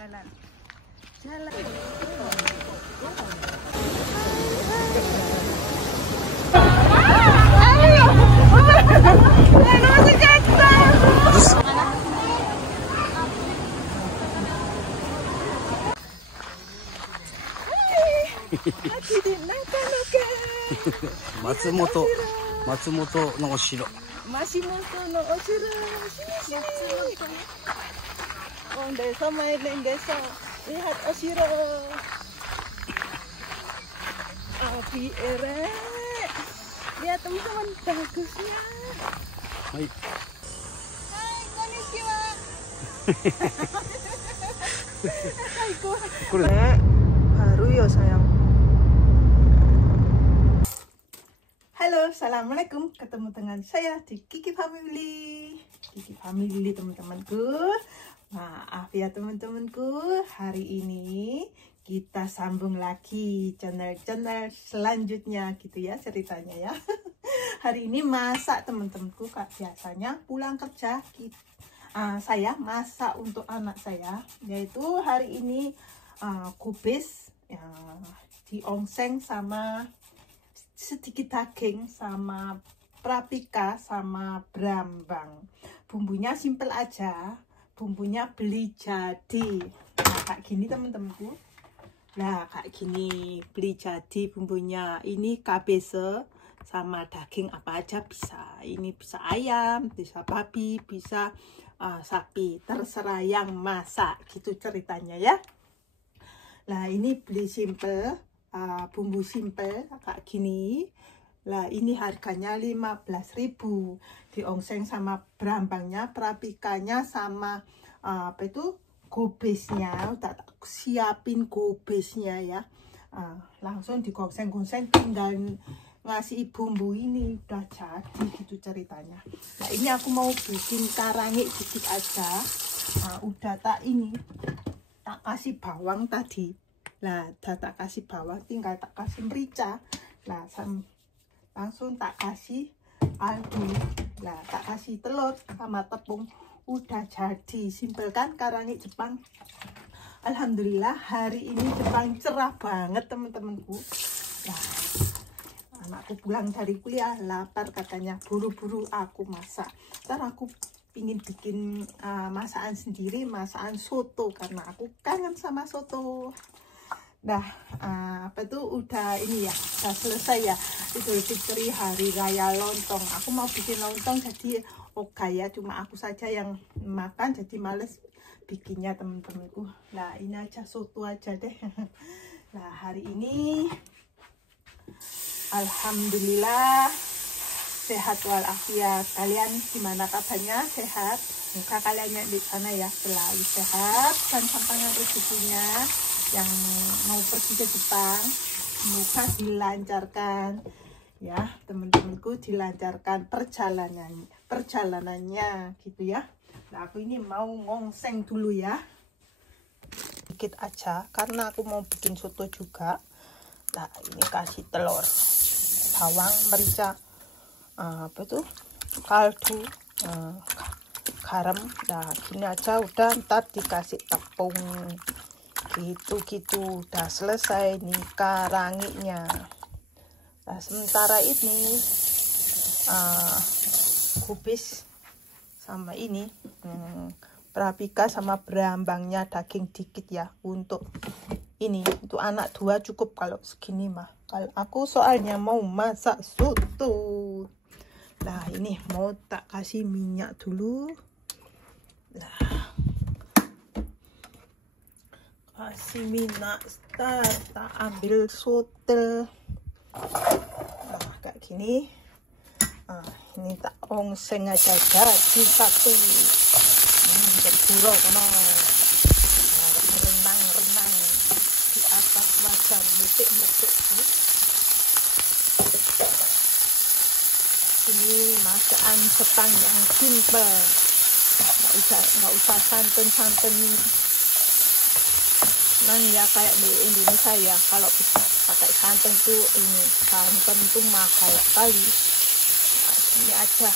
jalan. Jalan.松本のお城。Masih moto no osiro. Sini. Oh, desa main desa. Lihat osiro. Api erek. Lihat teman-teman bagusnya. Hai. Hai, konnichiwa. Hai, baru ya sayang. Halo, assalamualaikum. Ketemu dengan saya di Kiki Family. Kiki Family teman-temanku. Maaf ya teman-temanku, hari ini kita sambung lagi channel-channel selanjutnya gitu ya ceritanya ya. Hari ini masak teman-temanku, Kak biasanya pulang kerja saya masak untuk anak saya, yaitu hari ini kubis diongseng sama sedikit daging sama paprika sama brambang. Bumbunya simple aja, bumbunya beli jadi. Nah kayak gini teman-temanku. Nah kayak gini beli jadi bumbunya. Ini kabese sama daging apa aja bisa. Ini bisa ayam, bisa babi, bisa sapi, terserah yang masak gitu ceritanya ya. Nah ini beli simple, bumbu simple kayak gini. Lah ini harganya 15.000, diongseng sama brambangnya, paprikanya sama apa itu gobesnya. Udah tak siapin gobesnya ya. Langsung digongseng-gongseng, tinggal ngasih bumbu ini udah jadi gitu ceritanya. Nah ini aku mau bikin karangik dikit aja. Udah tak kasih bawang tadi. Nah tak kasih bawang, tinggal tak kasih merica. Nah langsung tak kasih kaldu. Nah tak kasih telur sama tepung. Udah jadi, simpel kan karangik Jepang. Alhamdulillah hari ini Jepang cerah banget teman-temanku. Nah anakku pulang dari kuliah lapar, katanya buru-buru aku masak. Ntar aku ingin bikin masakan sendiri, masakan soto, karena aku kangen sama soto. Nah apa tuh udah ini ya, udah selesai ya Idul Fitri, hari raya lontong. Aku mau bikin lontong jadi ya cuma aku saja yang makan, jadi males bikinnya temen-temenku. Nah ini aja soto aja deh. Nah hari ini alhamdulillah sehat walafiat. Kalian gimana kabarnya? Sehat? Semoga kalian yang di sana ya selalu sehat dan sampangan rezekinya. Yang mau pergi ke Jepang semoga dilancarkan ya teman-temanku, dilancarkan perjalanannya gitu ya. Nah aku ini mau ngongseng dulu ya dikit aja karena aku mau bikin soto juga. Nah ini kasih telur, bawang, merica, apa tuh kaldu, garam. Nah gini aja udah, ntar dikasih tepung gitu udah selesai nih karangiknya. Nah sementara ini kubis sama ini paprika sama brambangnya, daging dikit ya untuk ini, untuk anak 2 cukup kalau segini mah. Kalau aku soalnya mau masak soto. Nah ini mau tak kasih minyak dulu. Nah kasih minyak, start tak ambil sotel. Nah kayak gini. Ini tak ongseng aja jadi satu. Berburu kono. Renang di atas wajan, metik-metik. Ini masakan Jepang yang simple. Nggak usah santan-santan. Ya kayak di Indonesia ya, kalau pakai santan tuh ini santan tuh mahal sekali. Nah, ini aja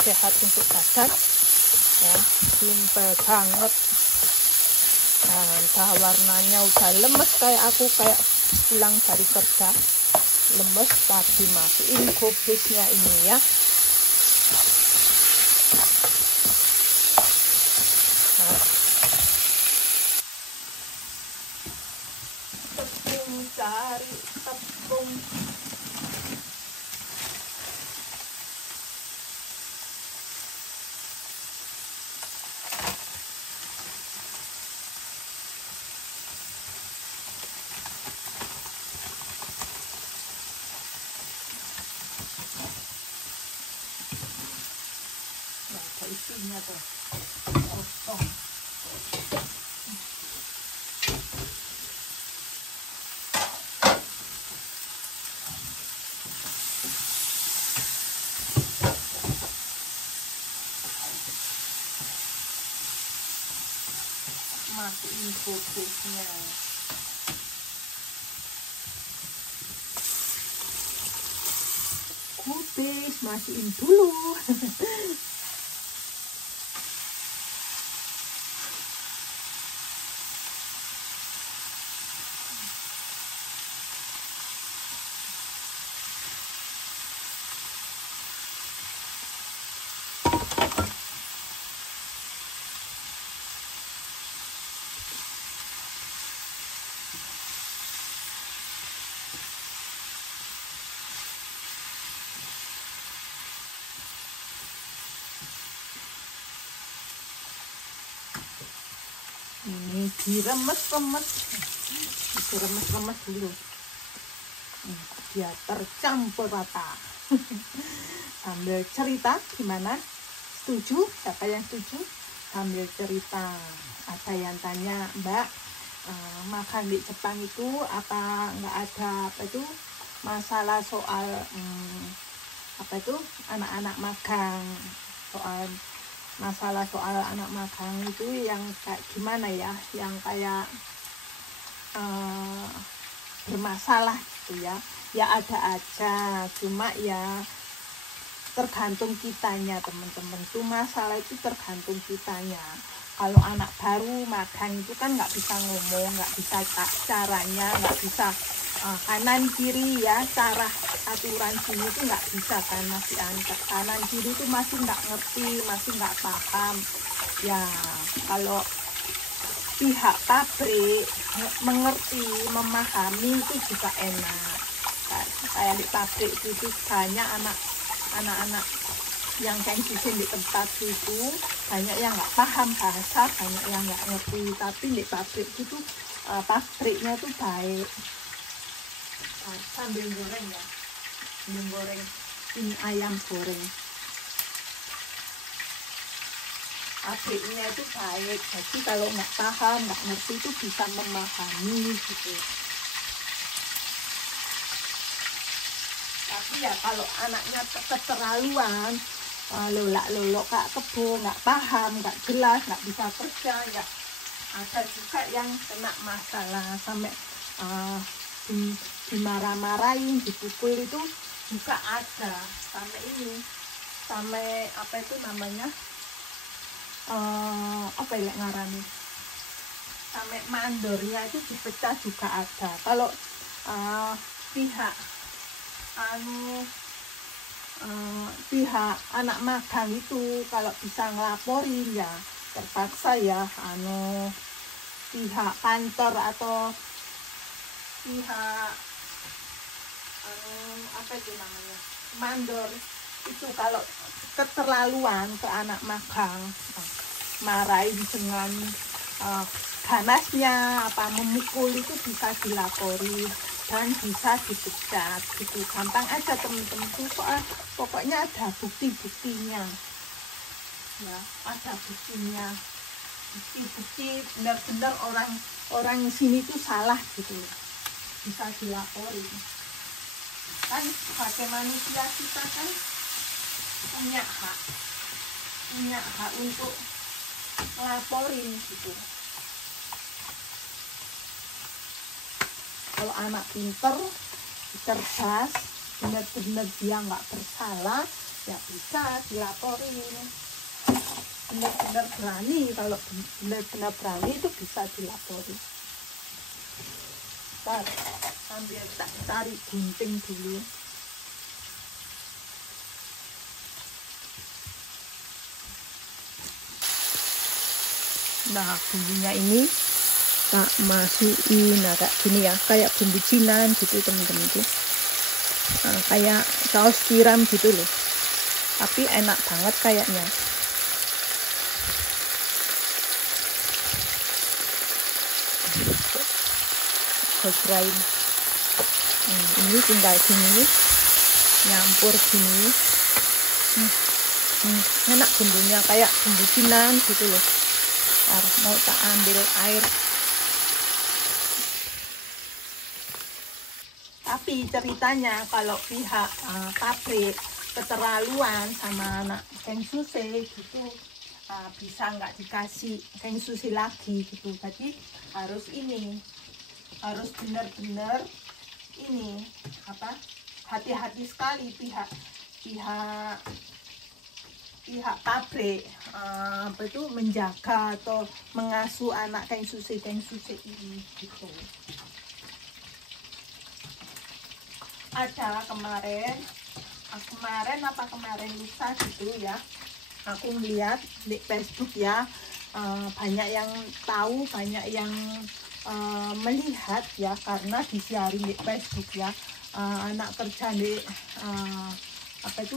sehat untuk badan ya, simple banget. Nah, entah warnanya udah lemes kayak aku, kayak pulang dari kerja lemes, tapi masukin kubisnya ini ya. Nah, tepung, cari tepung. Isinya tuh potong. Masukin kubisnya. Kubis masukin dulu. Ini diremes-remes dulu biar tercampur rata. Sambil cerita gimana, setuju? Siapa yang setuju? Sambil cerita. Ada yang tanya, Mbak, makan di Jepang itu apa nggak ada apa itu masalah soal apa itu anak-anak magang, soal masalah soal anak magang itu yang kayak gimana ya, yang kayak bermasalah gitu ya. Ya ada aja, cuma ya tergantung kitanya teman-teman. Tuh masalah itu tergantung kitanya. Kalau anak baru magang itu kan nggak bisa ngomong, nggak bisa caranya, nggak bisa kanan kiri ya, cara aturan sini itu nggak bisa kan, masih kanan kiri itu masih nggak ngerti, masih nggak paham ya. Kalau pihak pabrik mengerti, memahami itu juga enak. Kayak di pabrik itu banyak anak-anak yang sensitif di tempat itu, banyak yang nggak paham bahasa, banyak yang nggak ngerti. Tapi di pabrik itu pabriknya tuh baik. Sambil goreng ya, sambil goreng ini ayam goreng. Pabriknya itu baik, jadi kalau nggak paham, nggak ngerti itu bisa memahami gitu. Tapi ya kalau anaknya keterlaluan, lolak-lolok kak kebo, nggak paham, nggak jelas, nggak bisa kerja ya, ada juga yang kena masalah sampai dimarah-marahin, dipukul itu juga ada. Sampai ini, sampai apa itu namanya, apa ya ngarani, sampai mandornya itu dipecah juga ada. Kalau pihak pihak anak magang itu kalau bisa ngelaporin ya terpaksa ya pihak kantor atau pihak apa itu namanya, mandor itu kalau keterlaluan ke anak magang, marahin dengan ganasnya apa memukul, itu bisa dilapori dan bisa dipecat gitu. Gampang aja temen-temen tuh, pokoknya ada bukti-buktinya ya, ada buktinya, bukti benar-benar orang sini tuh salah gitu, bisa dilapori. Kan sebagai manusia kita kan punya hak untuk ngelaporin gitu. Kalau anak pinter, cerdas, benar-benar dia nggak bersalah, ya bisa dilaporin. benar-benar berani, kalau benar-benar berani itu bisa dilapori. Ntar sambil tak cari gunting dulu. Nah, bumbunya ini tak masukin agak gini ya, kayak bumbu cinan gitu teman-teman tuh. Nah, kayak saus tiram gitu loh, tapi enak banget kayaknya. Gosrain. Ini tinggal gini, nyampur gini. Enak bumbunya kayak bumbu cinan gitu loh. Mau tak ambil air. Tapi ceritanya kalau pihak pabrik keterlaluan sama anak Keng Suse gitu, bisa nggak dikasih Keng Suse lagi gitu. Jadi harus benar-benar ini hati-hati sekali pihak pabrik itu menjaga atau mengasuh anak Keng Suse ini gitu. Ada kemarin lusa gitu ya, aku melihat di Facebook ya, banyak yang tahu, banyak yang melihat ya, karena disiarin di Facebook ya, anak kerja di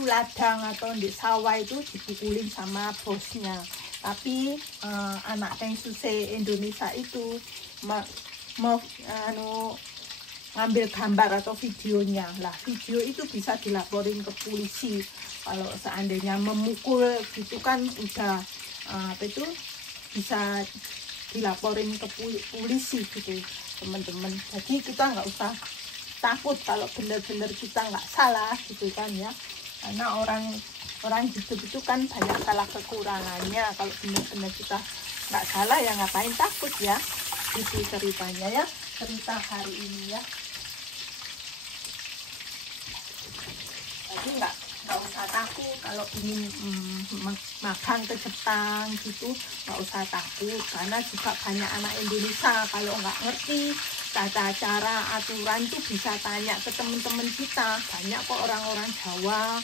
ladang atau di sawah itu dipukulin sama bosnya. Tapi anak Keng Suse Indonesia itu ngambil gambar atau videonya lah. Video itu bisa dilaporin ke polisi. Kalau seandainya memukul gitu kan udah bisa dilaporin ke polisi gitu teman-teman. Jadi kita nggak usah takut kalau benar-benar kita nggak salah gitu kan ya, karena orang hidup itu kan banyak salah kekurangannya. Kalau benar-benar kita nggak salah ya ngapain takut ya. Itu ceritanya ya, cerita hari ini ya. Jadi nggak usah takut kalau ingin makan ke Jepang gitu, nggak usah takut, karena juga banyak anak Indonesia kalau nggak ngerti tata cara aturan tuh bisa tanya ke teman-teman kita. Banyak kok orang-orang Jawa,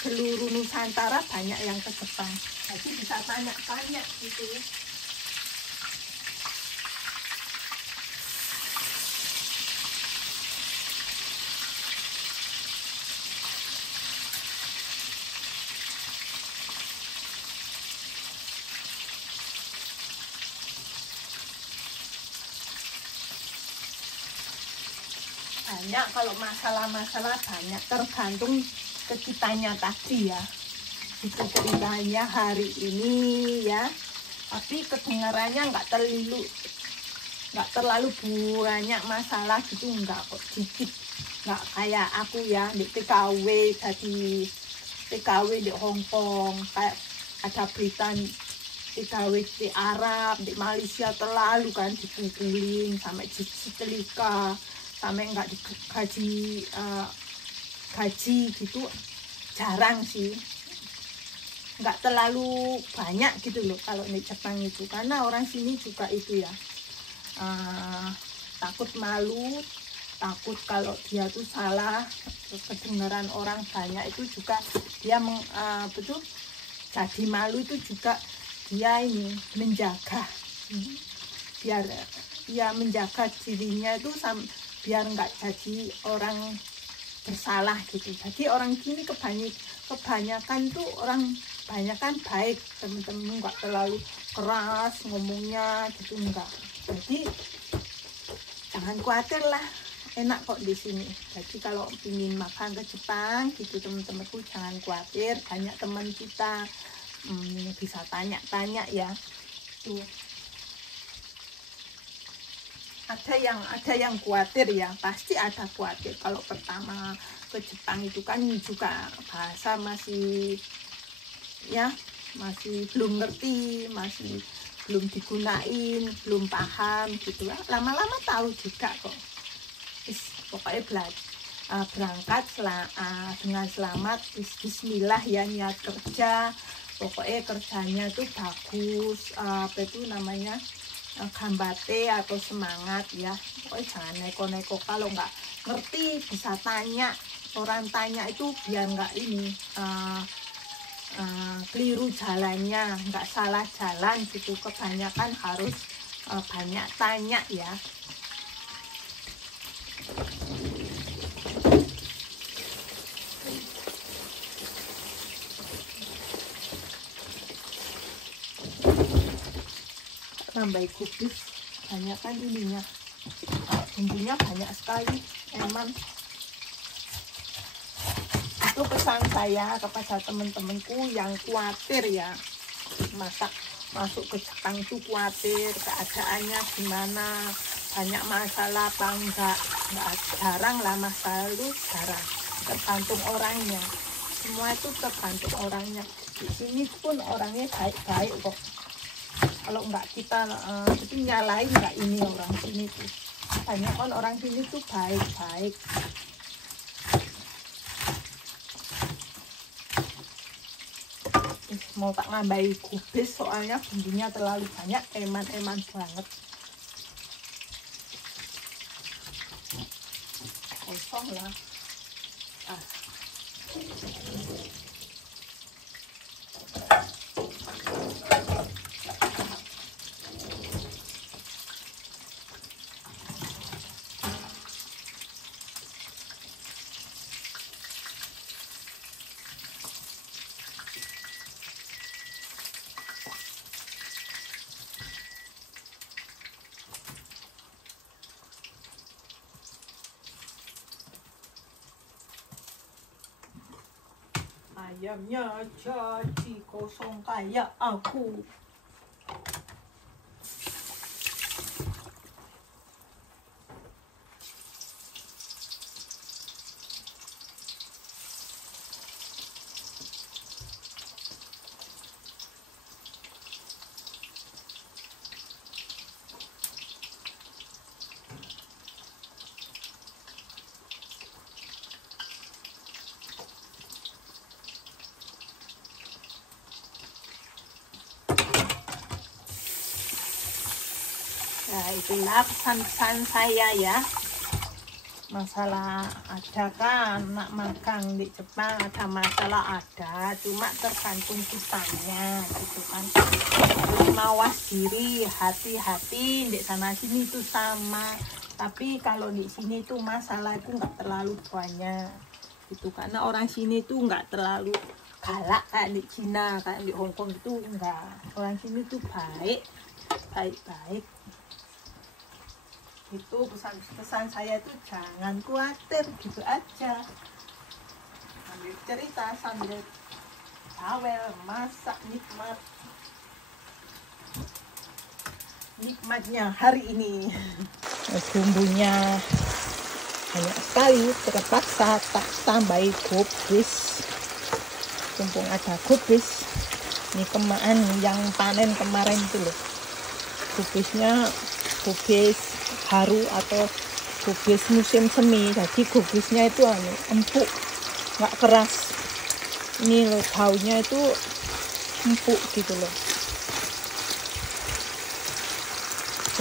seluruh Nusantara banyak yang ke Jepang, jadi bisa tanya-tanya gitu. Banyak kalau masalah-masalah banyak, tergantung ke kitanya tadi ya. Itu ceritanya hari ini ya. Tapi kedengarannya nggak terlalu banyak masalah gitu, nggak kok, dikit. Nggak kayak aku ya di TKW, tadi TKW di Hong Kong, kayak ada berita TKW di Arab, di Malaysia terlalu kan dipukulin sampai setelika, sampai nggak digaji gaji gitu. Jarang sih, nggak terlalu banyak gitu loh kalau di Jepang itu, karena orang sini juga itu ya, takut malu, takut kalau dia tuh salah, terus kedengaran orang banyak itu juga dia jadi malu. Itu juga dia ini menjaga, biar dia menjaga dirinya itu biar nggak jadi orang bersalah gitu. Jadi orang sini kebanyakan tuh kebanyakan baik temen-temen, nggak terlalu keras ngomongnya gitu, enggak. Jadi jangan khawatir lah, enak kok di sini. Jadi kalau ingin makan ke Jepang gitu teman-temanku, jangan khawatir, banyak teman kita bisa tanya-tanya ya. Tuh. Ada yang khawatir ya, pasti ada khawatir. Kalau pertama ke Jepang itu kan juga bahasa masih belum ngerti, masih belum digunain, belum paham gitu. Lama-lama tahu juga kok. Pokoknya berangkat dengan selamat, bismillah ya, niat kerja, Pokoknya kerjanya tuh bagus, apa itu namanya, gambate atau semangat ya. Pokoknya jangan neko-neko, kalau nggak ngerti bisa tanya, orang tanya itu biar nggak ini keliru jalannya, nggak salah jalan gitu. Kebanyakan harus banyak tanya ya. Tambah kubis, banyak kan ininya, bumbunya banyak sekali emang. Itu pesan saya kepada teman-temanku yang khawatir ya, masuk ke Jepang itu khawatir keadaannya gimana, banyak masalah apa enggak jarang lah masalah itu, jarang. Tergantung orangnya, semua itu tergantung orangnya. Di sini pun orangnya baik-baik kok. Kalau nggak kita itu nyalain nggak ini orang sini tuh, banyak kan orang sini tuh baik-baik. Mau tak nambahin kubis soalnya bumbunya terlalu banyak, eman-eman banget. Kosong lah. Ayamnya jadi kosong kayak aku. Nah, itulah pesan-pesan saya ya. Masalah ada kan nak magang di Jepang, ada masalah ada, cuma tergantung kitanya gitu kan. Terus mawas diri, hati-hati, di sana sini itu sama. Tapi kalau di sini tuh masalah itu nggak terlalu banyak gitu, karena orang sini tuh nggak terlalu galak kayak di Cina, kayak di Hong Kong itu enggak. Orang sini tuh baik-baik. Itu pesan saya tuh jangan khawatir, gitu aja. Sambil cerita, sambil bawel, masak, nikmatnya hari ini. Bumbunya banyak sekali, terpaksa tak tambahi kubis. Mumpung ada kubis, ini kemaan yang panen kemarin itu loh, kubisnya kubis haru atau kubis musim semi, jadi kubisnya itu empuk, nggak keras. Ini loh daunnya itu empuk gitu loh.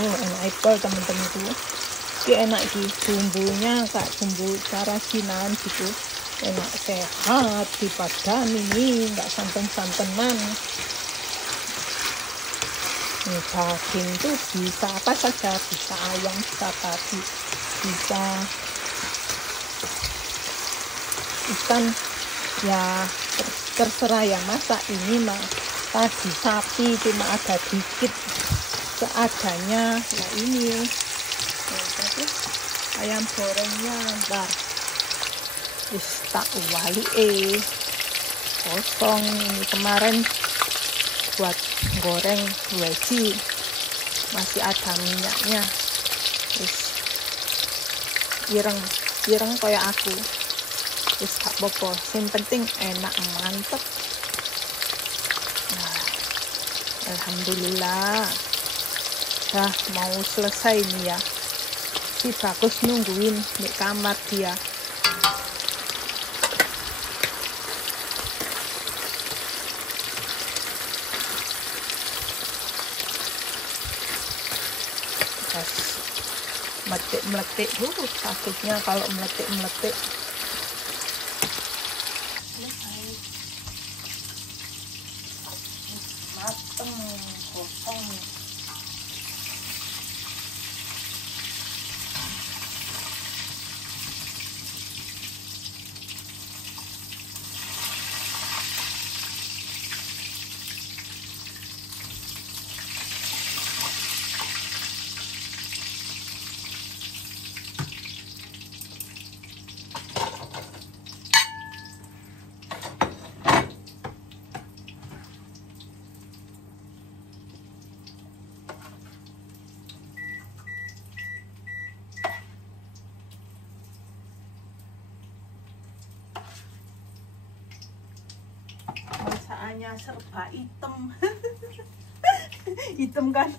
Enak apple teman-teman itu, dia enak sih, bumbunya kayak bumbu cara Cinaan gitu, enak, sehat di badan, ini nggak santan-santenan. Daging tuh bisa apa saja, bisa ayam, bisa babi, bisa ikan ya, terserah yang masak. Ini mah tadi sapi cuma ada dikit seadanya. Nah ini tapi ayam gorengnya ntar tak wali kosong. Ini kemarin buat goreng weci masih ada minyaknya, terus ireng kayak aku, terus gak apa-apa, yang penting enak, mantep. Nah, alhamdulillah dah mau selesai nih ya. Si bagus nungguin di kamar dia. meletik takutnya kalau meletik mateng gosong. Masakannya serba hitam. Hitam kan.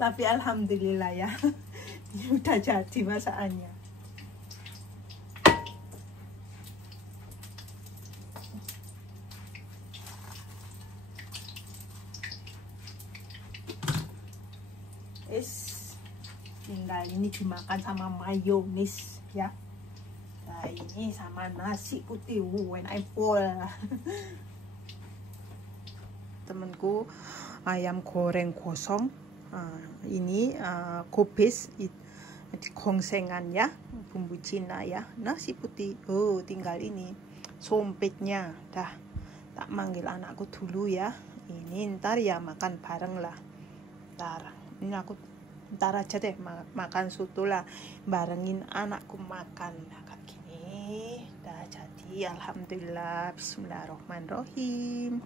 Tapi alhamdulillah ya, udah jadi masakannya. Tinggal ini dimakan sama mayonis ya. Nah, ini sama nasi putih, when I full. Temanku, ayam goreng gosong. Ini kubis gongsengan ya, bumbu Cina ya. Nasi putih. Oh, tinggal ini sompetnya. Dah, tak manggil anakku dulu ya. Ini ntar ya makan bareng lah. Ntar ini aku ntar aja deh makan soto lah, barengin anakku makan. Nah, kayak gini udah jadi, alhamdulillah. Bismillahirrahmanirrahim.